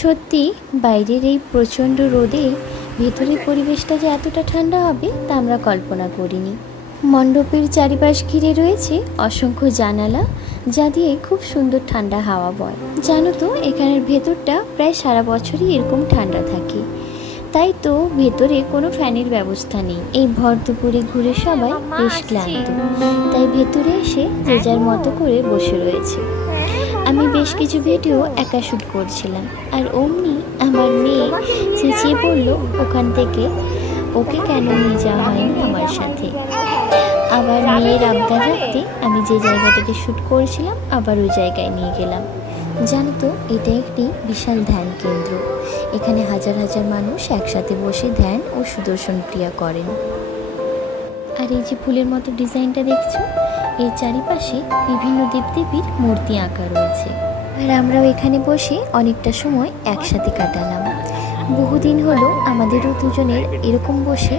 সত্যি বাইরের এই প্রচণ্ড রোদে ভেতরের পরিবেশটা যে এতটা ঠান্ডা হবে তা আমরা কল্পনা করিনি। মণ্ডপের চারিপাশ ঘিরে রয়েছে অসংখ্য জানালা, যা দিয়ে খুব সুন্দর ঠান্ডা হাওয়া বয়। জানো তো, এখানের ভেতরটা প্রায় সারা বছরই এরকম ঠান্ডা থাকে, তাই তো ভেতরে কোনো ফ্যানের ব্যবস্থা নেই। এই ভর দুপুরে ঘুরে সবাই বেশ ক্লান্ত, তাই ভেতরে এসে যে যার মতো করে বসে রয়েছে। আমি বেশ কিছু ভিডিও একা শ্যুট করছিলাম, আর অমনি আমার মেয়ে চেঁচিয়ে বলল ওখান থেকে ওকে কেন নিয়ে যাওয়া হয়নি আমার সাথে। আবার মেয়ের আবদার রাখতে আমি যে জায়গাটাতে শ্যুট করেছিলাম আবার ওই জায়গায় নিয়ে গেলাম। জানো তো, এটা একটি বিশাল ধ্যান কেন্দ্র। এখানে হাজার হাজার মানুষ একসাথে বসে ধ্যান ও সুদর্শন ক্রিয়া করেন। আর এই যে ফুলের মতো ডিজাইনটা দেখছো, এর চারিপাশে বিভিন্ন দেবদেবীর মূর্তি আঁকা রয়েছে। আর আমরাও এখানে বসে অনেকটা সময় একসাথে কাটালাম। বহুদিন হলো আমাদেরও দুজনের এরকম বসে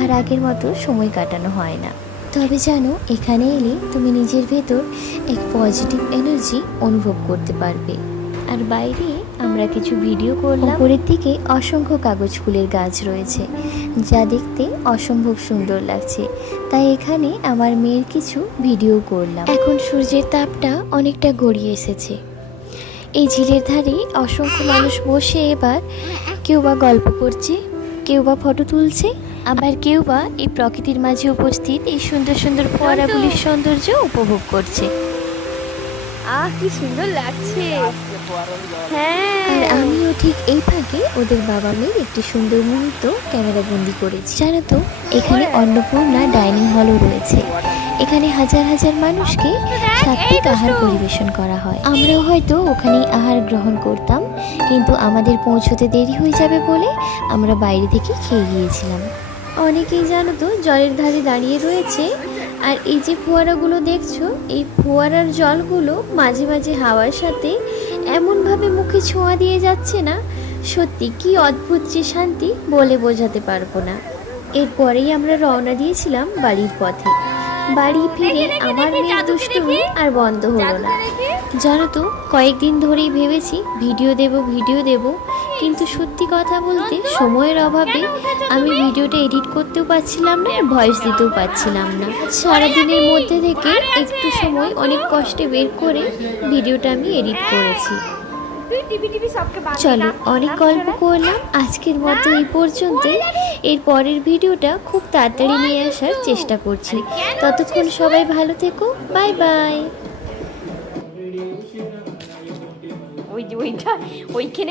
আর আগের মতো সময় কাটানো হয় না। তবে জানো, এখানে এলে তুমি নিজের ভেতর এক পজিটিভ এনার্জি অনুভব করতে পারবে। আর বাইরে আমরা কিছু ভিডিও করলাম। উপরের দিকে অসংখ্য কাগজ ফুলের গাছ রয়েছে, যা দেখতে অসম্ভব সুন্দর লাগছে, তাই এখানে আমার মেয়ের কিছু ভিডিও করলাম। এখন সূর্যের তাপটা অনেকটা গড়িয়ে এসেছে। এই ঝিলের ধারে অসংখ্য মানুষ বসে এবার কেউ বা গল্প করছে, কেউ বা ফটো তুলছে, আবার কেউ বা এই প্রকৃতির মাঝে উপস্থিত এই সুন্দর সুন্দর ফোয়ারাগুলির সৌন্দর্য উপভোগ করছে। কি সুন্দর লাগছে। আর আমিও ঠিক এই ফাঁকে ওদের বাবা মেয়ের একটি সুন্দর মুহূর্ত ক্যামেরা বন্দি করেছি। জানো তো, এখানে অন্নপূর্ণা ডাইনিং হলও রয়েছে। এখানে হাজার হাজার মানুষকে সাত্বিক আহার পরিবেশন করা হয়। আমরাও হয়তো ওখানেই আহার গ্রহণ করতাম, কিন্তু আমাদের পৌঁছতে দেরি হয়ে যাবে বলে আমরা বাইরে থেকে খেয়ে গিয়েছিলাম। অনেকেই জানো তো জলের ধারে দাঁড়িয়ে রয়েছে, আর এই যে ফোয়ারাগুলো দেখছো, এই ফোয়ারার জলগুলো মাঝে মাঝে হাওয়ার সাথে এমনভাবে মুখে ছোঁয়া দিয়ে যাচ্ছে না, সত্যি কি অদ্ভুত যে শান্তি, বলে বোঝাতে পারবো না। এরপরেই আমরা রওনা দিয়েছিলাম বাড়ির পথে। বাড়ি ফিরে আমার মেয়ের দুষ্টুমি আর বন্ধ হলো না। জানো তো, কয়েকদিন ধরেই ভেবেছি ভিডিও দেব, কিন্তু সত্যি কথা বলতে সময়ের অভাবে আমি ভিডিওটা এডিট করতেও পারছিলাম না, ভয়েস দিতেও পারছিলাম না। সারাদিনের মধ্যে থেকে একটু সময় অনেক কষ্টে বের করে ভিডিওটা আমি এডিট করেছি। চলো, অনেক গল্প করলাম, আজকের মতো এই পর্যন্তই। এর পরের ভিডিওটা খুব তাড়াতাড়ি নিয়ে আসার চেষ্টা করছি। ততক্ষণ সবাই ভালো থেকো, বাই বাই। ওইখানে